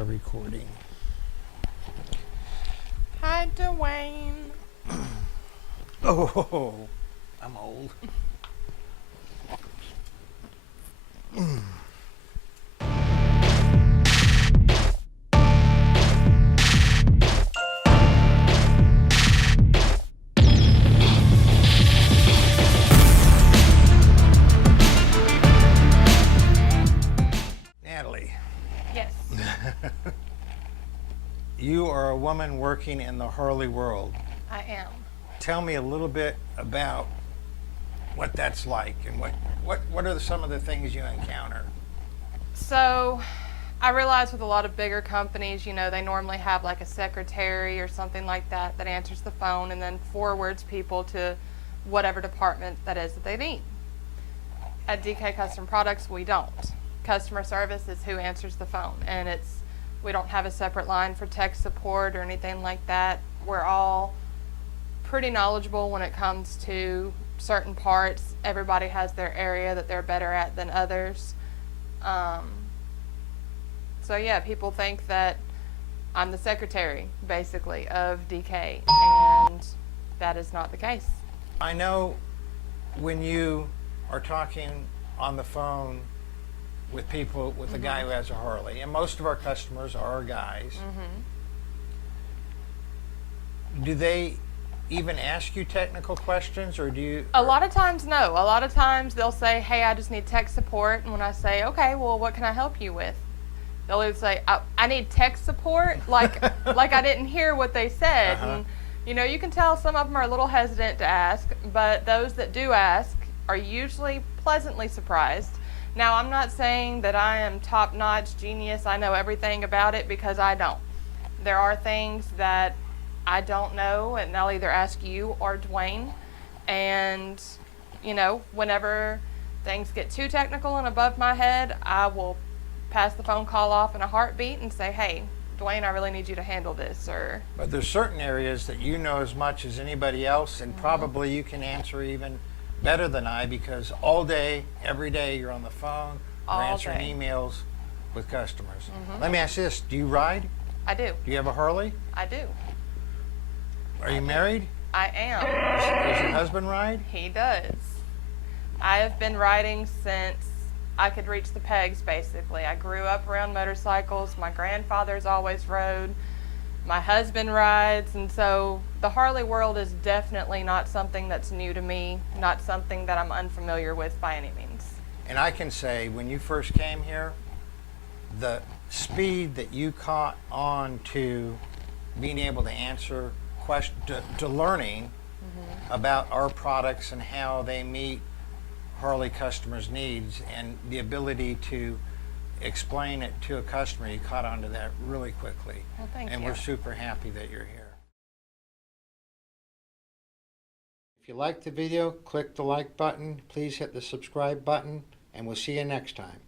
are recording. Hi, Dwayne. Oh, I'm old. Natalie. Yes. You are a woman working in the Harley world. I am. Tell me a little bit about what that's like and what are some of the things you encounter? So, I realize with a lot of bigger companies, you know, they normally have like a secretary or something like that that answers the phone and then forwards people to whatever department that is that they need. At DK Custom Products, we don't. Customer service is who answers the phone, and we don't have a separate line for tech support or anything like that. We're all pretty knowledgeable when it comes to certain parts. Everybody has their area that they're better at than others. So yeah, people think that I'm the secretary, basically, of DK, and that is not the case. I know when you are talking on the phone with people, with a guy who has a Harley, and most of our customers are guys, do they even ask you technical questions, or do you? A lot of times, no. A lot of times they'll say, hey, I just need tech support, and when I say, okay, well, what can I help you with? They'll either say, I need tech support, like I didn't hear what they said. And, you know, you can tell some of them are a little hesitant to ask, but those that do ask are usually pleasantly surprised. Now, I'm not saying that I am top-notch genius, I know everything about it, because I don't. There are things that I don't know, and I'll either ask you or Dwayne. And, you know, whenever things get too technical and above my head, I will pass the phone call off in a heartbeat and say, hey, Dwayne, I really need you to handle this. Or But there's certain areas that you know as much as anybody else, and probably you can answer even better than I, because all day, every day, you're on the phone, you're All answering day. emails with customers. Let me ask you this: do you ride? I do. Do you have a Harley? I do. Are you married? I am. Does your husband ride? He does. I have been riding since I could reach the pegs, basically. I grew up around motorcycles. My grandfather's always rode. My husband rides, and so the Harley world is definitely not something that's new to me, not something that I'm unfamiliar with by any means. And I can say, when you first came here, the speed that you caught on to being able to answer questions, to learning about our products and how they meet Harley customers' needs, and the ability to explain it to a customer, you caught on to that really quickly. Well, thank and you. we're super happy that you're here. If you liked the video, click the like button. Please hit the subscribe button, and we'll see you next time.